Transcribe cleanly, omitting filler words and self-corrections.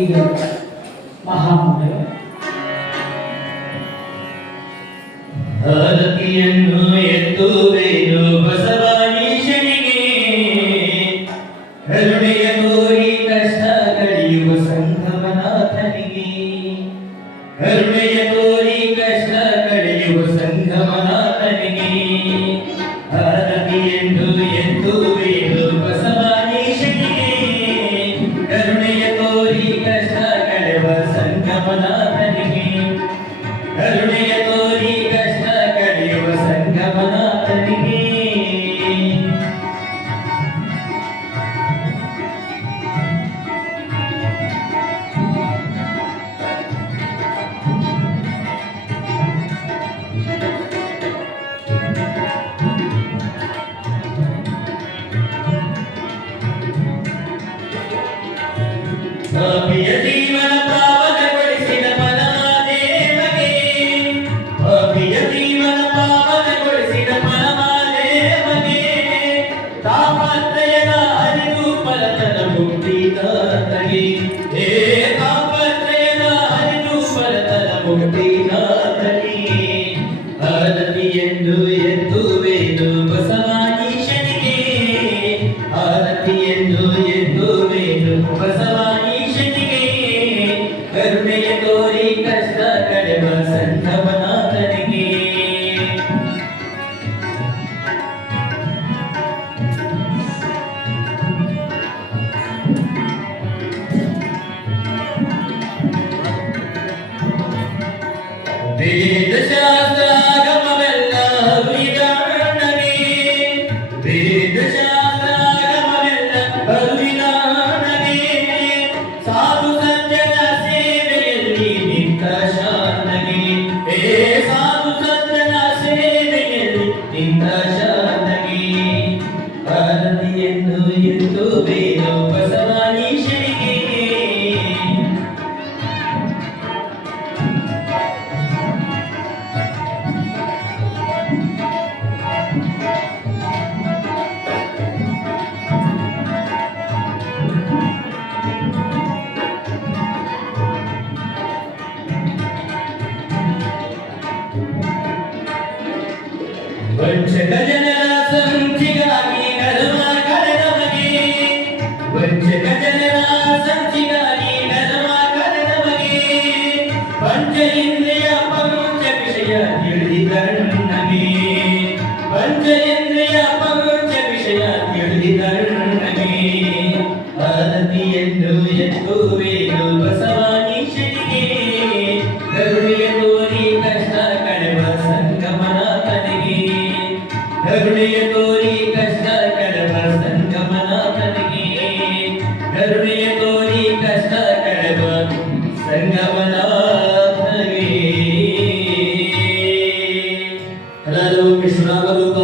ಈಗ ಮಹಾಮಂಗಳ ಭಾರತಿಯನ್ನು ಎತ್ತುವೆನು ಬಸವಾನೀಶನಿಗೆ ಕರುಣೆಯ ತೋರಿ ಕಷ್ಟ ಕಳೆಯುವ ಸಂಗಮನಾಥನಿಗೆ ಕರುಣೆಯ ತೋರಿ ಕಷ್ಟ ಕಳೆಯುವ ಸಂಗಮನಾಥನಿಗೆ ಭಾರತಿಯನ್ನು ಎತ್ತುವೆನು ಬಸವಾನೀಶನಿಗೆ ಕರುಣೆಯ ತೋರಿ ಕಷ್ಟ ಕಳೆಯುವ ಸಂಗಮನಾಥನಿಗೆ ಕರುಣೆಯ ತೋರಿ ಕಷ್ಟ ಕಳೆಯುವ ಸಂಗಮನಾಥನಿಗೆ ಪಾಪಿಯ ಜೀವನ ಪಾವನಗೊಳಿಸಿದ ಪರಮಾದೇವಗೆ ಪಾಪಿಯ ಜೀವನ ಪಾವನಗೊಳಿಸಿದ ಪರಮಾದೇವಗೆ ತಾಪತ್ರಯದ ಅರಿವು ಫಲತನ ಮುಕ್ತಿದಾತಗೆ ಹೇ ತಾಪತ್ರಯದ ಅರಿವು ಫಲತನ ಮುಕ್ತಿದಾತಗೆ ಆರತಿಯನ್ನು ಎತ್ತುವೆನು ಬಸವಾನೀಶನಿಗೆ ಆರತಿಯನ್ನು ಎತ್ತುವೆನು ಬಸವಾನೀಶನಿಗೆ ಕರುಣೆಯ ತೋರಿ ಕಷ್ಟ ಕಳೆವ ಸಂಗಮನಾಥನಿಗೆ ವೇದಶಾಸ್ತ್ರಾಗಮವೆಲ್ಲ ಅರಿವಿದಾಣನೆ ವೇದಶಾಸ್ತ್ರಾಗಮವೆಲ್ಲ ಅರಿವಿದಾಣನೆ ಸಾಧು ಸಜ್ಜನ ಸೇವೆಯಲ್ಲಿ ನಿಂತ ಶಾನಗೆ ಹೇ ಸಾಧು ಸಜ್ಜನ ಸೇವೆಯಲ್ಲಿ ನಿಂತ ಶಾನಗೆ ಭಾರತಿಯನ್ನು ಎತ್ತುವೆನು ಬಸವಾನೀಶನಿಗೆ ವಂಚಕ ಜನರ ಸಂಚಿಗಾಗಿ ಕರ್ಮ ಕಳೆದವಗೆ ವಂಚಕ ಜನರ ಸಂಚಿಗಾಗಿ ಕರ್ಮ ಕಳೆದವಗೆ ಪಂಚ ಇಂದ್ರಿಯ ಪಂಚ ವಿಷಯ ತಿಳಿದಣ್ಣಗೆ ಪಂಚ ಇಂದ್ರಿಯ ಪಂಚ ವಿಷಯ ತಿಳಿದಣ್ಣಗೆ ಆರತಿಯನ್ನು ಎತ್ತುವೆನು ಬಸವಾನೀಶನಿಗೆ ಕರುಣೆಯ ತೋರಿ ಕಷ್ಟ ಕಳೆವ ಸಂಗಮನಾಥನಿಗೆ ಕರುಣೆಯ ತೋರಿ ಕಷ್ಟ ಕಳೆವ ಸಂಗಮನಾಥನಿಗೆ ಕರುಣೆಯ ತೋರಿ ಕಷ್ಟ ಕಳೆವ ಸಂಗಮನಾಥನಿಗೆ. ಹಲೋ ಕೃಷ್ಣ ರೂಪ